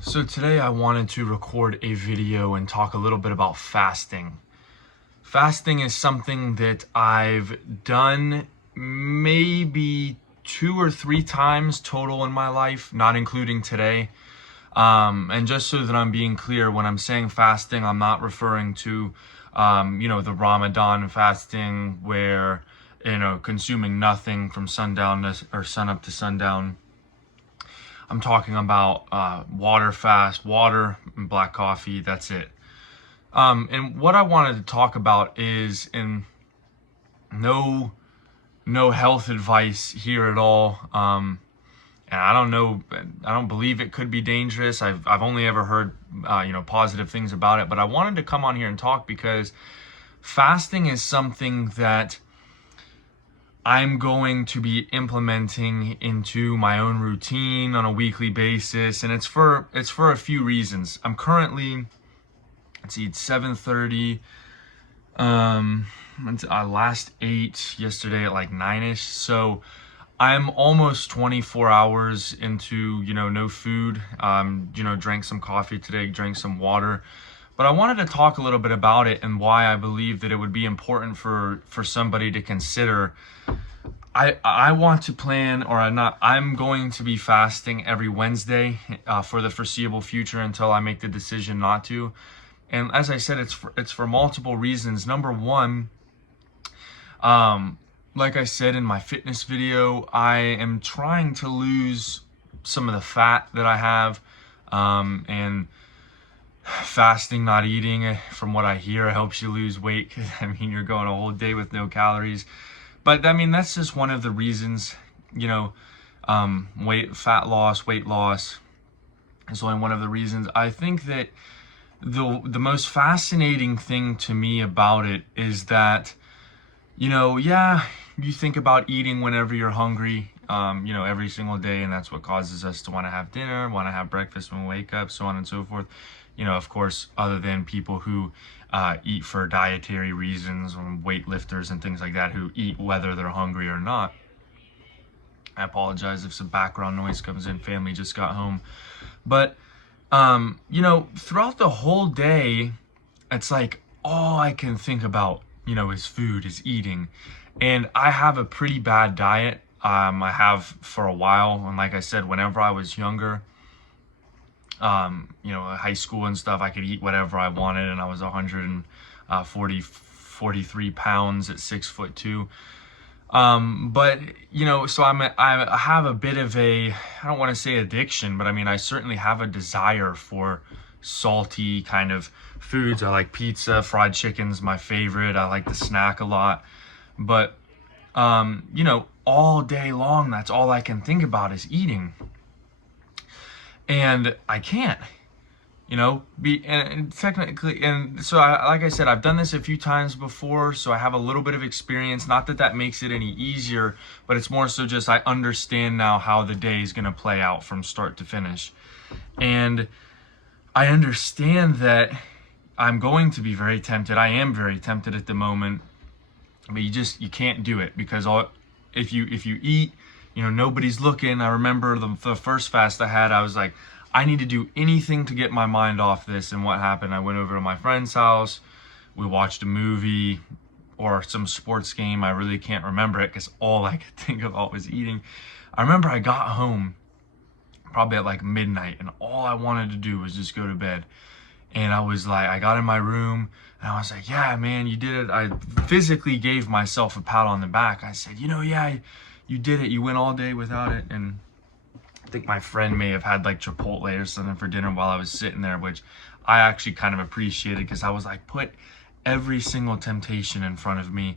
So today I wanted to record a video and talk a little bit about fasting. Fasting is something that I've done maybe 2 or 3 times total in my life, not including today. And just so that I'm being clear, when I'm saying fasting, I'm not referring to, the Ramadan fasting where, consuming nothing from sundown or sun up to sundown. I'm talking about water fast, water and black coffee. That's it. And what I wanted to talk about is no health advice here at all. And I don't know. I don't believe it could be dangerous. I've only ever heard positive things about it. But I wanted to come on here and talk because fasting is something that I'm going to be implementing into my own routine on a weekly basis, and it's for a few reasons. I'm currently, it's 7:30. I last ate yesterday at like 9ish, so I'm almost 24 hours into no food. Drank some coffee today, drank some water. But I wanted to talk a little bit about it and why I believe that it would be important for somebody to consider. I want to plan, or I'm going to be fasting every Wednesday for the foreseeable future until I make the decision not to. And as I said, it's for multiple reasons. Number one, like I said in my fitness video, I am trying to lose some of the fat that I have, and fasting, not eating, from what I hear, helps you lose weight. You're going a whole day with no calories. But that's just one of the reasons, fat loss, weight loss is only one of the reasons. I think that the most fascinating thing to me about it is that, you think about eating whenever you're hungry, every single day, and that's what causes us to want to have dinner, want to have breakfast when we wake up, so on and so forth. Of course, other than people who eat for dietary reasons, weightlifters and things like that, who eat whether they're hungry or not. I apologize if some background noise comes in. Family just got home. But, throughout the whole day, it's like all I can think about, is food, is eating. And I have a pretty bad diet. I have for a while. And like I said, whenever I was younger, high school and stuff, I could eat whatever I wanted, and I was 143 pounds at 6'2". But so I have a bit of a, I don't want to say addiction, but I certainly have a desire for salty kind of foods. I like pizza, fried chicken's my favorite. I like to snack a lot, but all day long, that's all I can think about is eating. And I can't, and technically, and so like I said, I've done this a few times before, so I have a little bit of experience. Not that that makes it any easier, but it's more so just I understand now how the day is going to play out from start to finish. And I understand that I'm going to be very tempted. I am very tempted at the moment, but you can't do it because if you eat, nobody's looking. I remember the first fast I had, I was like, I need to do anything to get my mind off this. And what happened? I went over to my friend's house. We watched a movie or some sports game. I really can't remember it because all I could think about was eating. I remember I got home probably at like midnight, and all I wanted to do was just go to bed. And I was like, I got in my room and I was like, yeah, man, you did it. I physically gave myself a pat on the back. I said, yeah, you did it. You went all day without it. And I think my friend may have had like Chipotle or something for dinner while I was sitting there, which I actually kind of appreciated because I was like, put every single temptation in front of me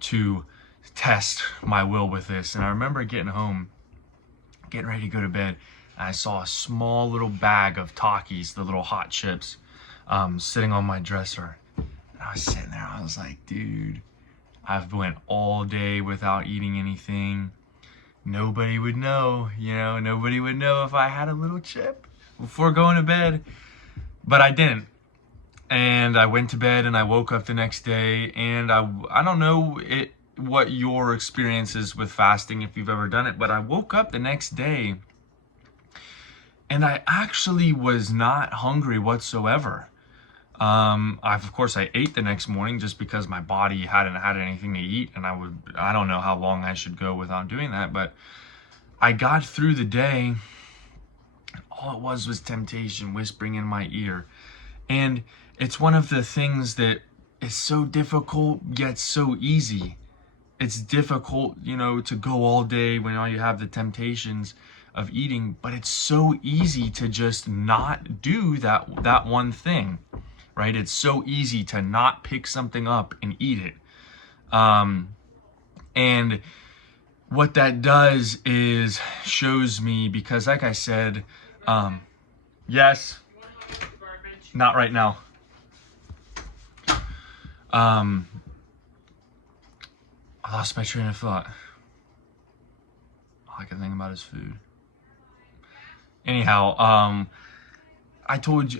to test my will with this. And I remember getting home, getting ready to go to bed, and I saw a small little bag of Takis, the little hot chips, sitting on my dresser. And I was sitting there, I was like, dude, I've went all day without eating anything. Nobody would know, nobody would know if I had a little chip before going to bed. But I didn't. And I went to bed and I woke up the next day, and I don't know what your experience is with fasting, if you've ever done it, but I woke up the next day and I actually was not hungry whatsoever. Of course I ate the next morning just because my body hadn't had anything to eat, and I don't know how long I should go without doing that, but I got through the day. All it was temptation whispering in my ear. And it's one of the things that is so difficult yet so easy. It's difficult, to go all day when all you have the temptations of eating, but it's so easy to just not do that one thing, right? It's so easy to not pick something up and eat it. And what that does is shows me, because like I said, yes, not right now. I lost my train of thought. All I can think about is food. Anyhow, I told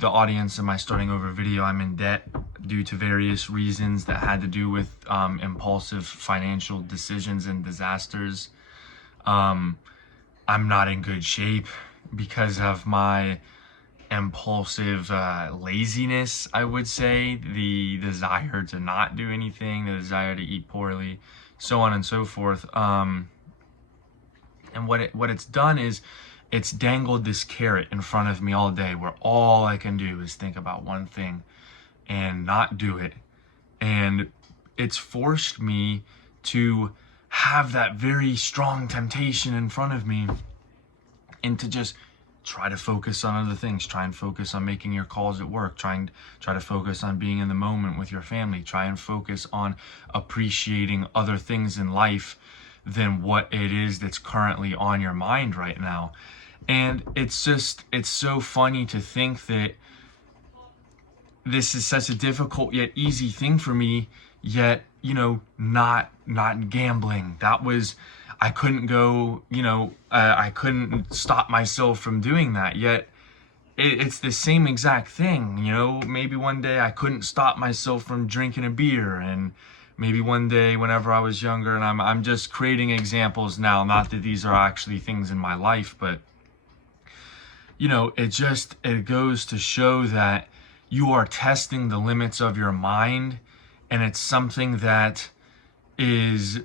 the audience in my starting over video I'm in debt due to various reasons that had to do with impulsive financial decisions and disasters. I'm not in good shape because of my impulsive laziness, I would say, the desire to not do anything, the desire to eat poorly, so on and so forth. And what it's done is it's dangled this carrot in front of me all day, where all I can do is think about one thing and not do it. And it's forced me to have that very strong temptation in front of me, and to just try to focus on other things, try and focus on making your calls at work, try to focus on being in the moment with your family, try and focus on appreciating other things in life than what it is that's currently on your mind right now. And it's so funny to think that this is such a difficult yet easy thing for me, yet, not gambling. I couldn't go, I couldn't stop myself from doing that. Yet it's the same exact thing. Maybe one day I couldn't stop myself from drinking a beer, and maybe one day whenever I was younger, and I'm just creating examples now, not that these are actually things in my life, but it goes to show that you are testing the limits of your mind, and it's something that is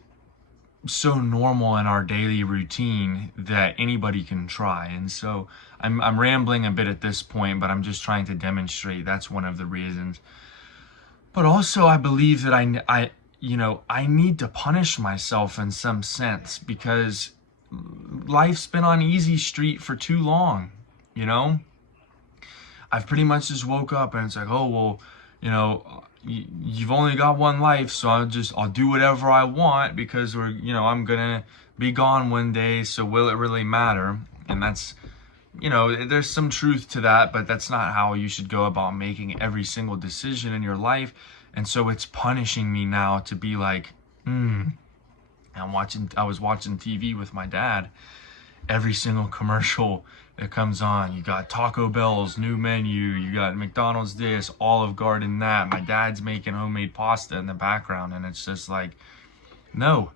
so normal in our daily routine that anybody can try. And so I'm rambling a bit at this point, but I'm just trying to demonstrate that's one of the reasons. But also I believe that I need to punish myself in some sense, because life's been on easy street for too long. I've pretty much just woke up and it's like, oh, well, you've only got one life, so I'll do whatever I want because I'm gonna be gone one day, so will it really matter? And that's, there's some truth to that, but that's not how you should go about making every single decision in your life. And so it's punishing me now to be like, I was watching TV with my dad. Every single commercial that comes on, you got Taco Bell's new menu, you got McDonald's this, Olive Garden that, my dad's making homemade pasta in the background, and it's just like, no,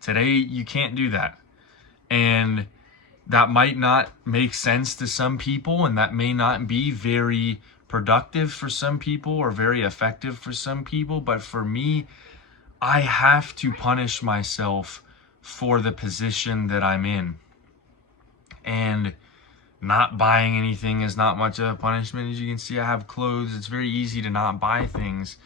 today you can't do that. And that might not make sense to some people, and that may not be very productive for some people or very effective for some people, but for me, I have to punish myself for the position that I'm in. And not buying anything is not much of a punishment. As you can see, I have clothes. It's very easy to not buy things.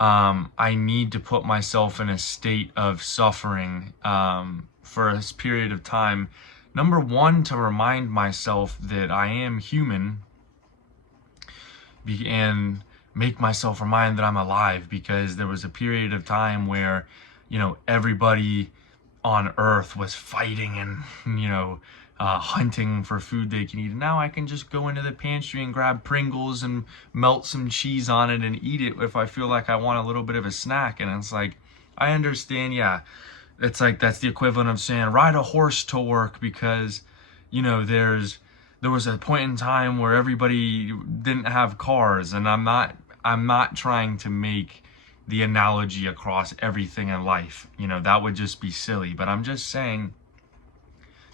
I need to put myself in a state of suffering for a period of time. Number one, to remind myself that I am human, and make myself remind that I'm alive, because there was a period of time where, everybody on earth was fighting and, hunting for food they can eat. And now I can just go into the pantry and grab Pringles and melt some cheese on it and eat it if I feel like I want a little bit of a snack. And it's like, I understand, yeah, it's like that's the equivalent of saying ride a horse to work, because there was a point in time where everybody didn't have cars. And I'm not trying to make the analogy across everything in life. That would just be silly. But I'm just saying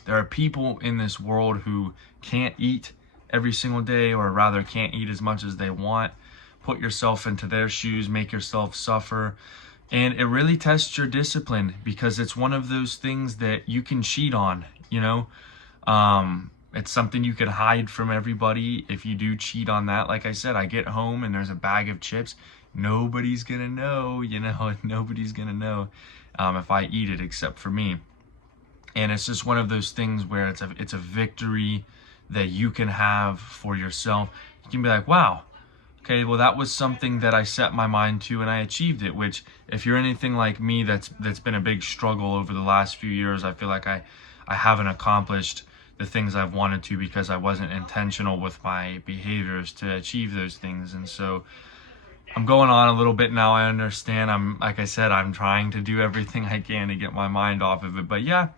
There are people in this world who can't eat every single day, or rather can't eat as much as they want. Put yourself into their shoes, make yourself suffer. And it really tests your discipline, because it's one of those things that you can cheat on, you know? It's something you could hide from everybody if you do cheat on that. Like I said, I get home and there's a bag of chips. Nobody's gonna know, you know, nobody's gonna know if I eat it except for me. And it's just one of those things where it's a victory that you can have for yourself. You can be like, wow, okay, well, that was something that I set my mind to and I achieved it, which if you're anything like me, that's been a big struggle over the last few years. I feel like I haven't accomplished the things I've wanted to because I wasn't intentional with my behaviors to achieve those things. And so I'm going on a little bit now. I understand. Like I said, I'm trying to do everything I can to get my mind off of it. But yeah,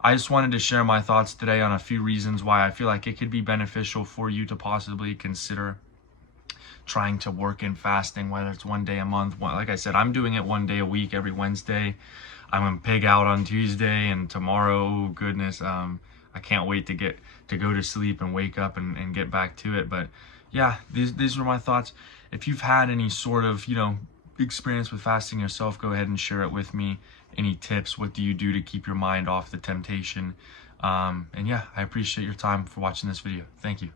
I just wanted to share my thoughts today on a few reasons why I feel like it could be beneficial for you to possibly consider trying to work in fasting, whether it's one day a month. Like I said, I'm doing it one day a week, every Wednesday. I'm gonna pig out on Tuesday, and tomorrow, oh goodness, I can't wait to go to sleep and wake up and get back to it. But yeah, these were my thoughts. If you've had any sort of, you know, experience with fasting yourself, go ahead and share it with me. Any tips? What do you do to keep your mind off the temptation? And yeah, I appreciate your time for watching this video. Thank you.